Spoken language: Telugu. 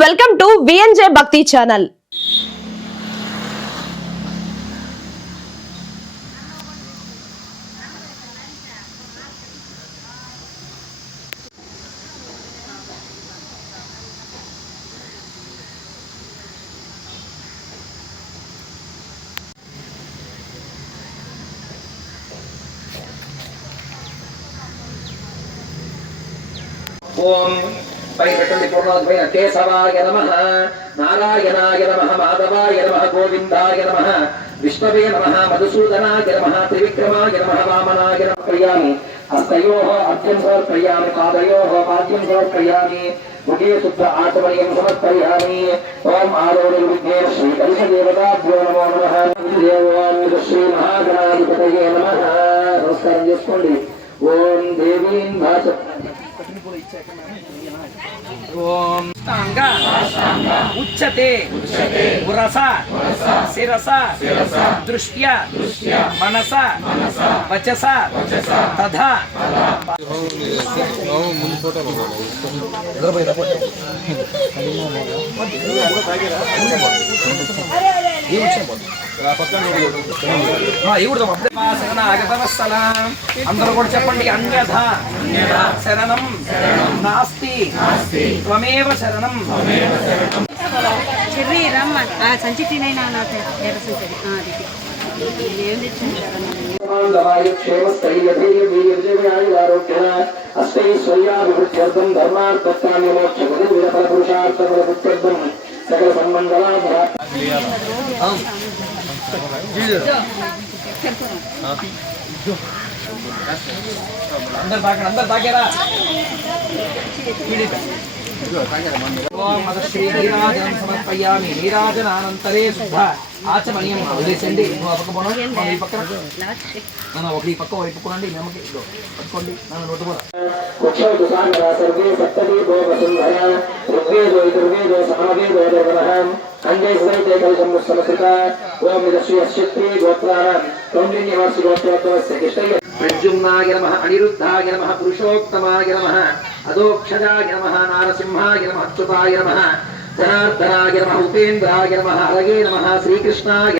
వెల్కమ్ టు విఎన్జే భక్తి ఛానల్ ఓం పై పెట్టండి పూర్ణోద్భయ కేశవాయ నమ నారాయణాయ నమ మాధవాయ నమ గోవిందాయ నమ విష్ణవే నమ మధుసూదనాయ నమ త్రివిక్రమాయ నమ వామనాయ నమ ప్రియామి. హస్తయో అర్ఘ్యం సమర్పయామి పాదయో పాద్యం సమర్పయామి ముఖే శుద్ధ ఆచమయం సమర్పయామి. ఓం ఆరోగ్య విద్యే శ్రీ కలిషదేవతాభ్యో నమో నమ. ఓం శ్రీ మహాగణాధిపతయే నమ. నమస్కారం చేసుకోండి. ఓం దేవీం భాష ఓం ఉచ్యతే ఉరస. శిరస. దృష్ట్యా. మనస. వచస. తథా. శరణాగతవత్సలం అందరూ కూడా చెప్పండి అన్యథ శరణం నాస్తి త్వమేవ శరణం చెర్రీ రమ్మ సంచిటినైనా నాకు అష్టైశ్వర్యాభివృద్ధ్యర్థం సకల అందరు తాకండి అందరు తాకారా సమర్పయామి నీరాజనానంతరే శుద్ధ ఆచమనీయం వదిలేసండి నువ్వు పక్క పోను ఈ పక్కన నన్ను ఒక ఈ పక్క వైపు కొనండి మేమకి పట్టుకోండి నన్ను నోటు కూడా సర్వే వసుంధర ఋగ్వేదో యజుర్వేదో సామవేదో దేవనః అంజై సమసుత ఓం నిరశ్రీ అశ్యత్రి గోత్రాణం కౌండిన్యవాసి గోత్రోత్తమస్య కిష్టయ ప్రద్యుమ్నాయ నమ అనిరుద్ధాయ నమ పురుషోత్తమాయ నమ అదోక్షజాయ నమ నారసింహాయ నమ అచ్యుతాయ నమ జనార్దనాయ నమ ఉపేంద్రాయ నమ అరగే నమ శ్రీకృష్ణాయ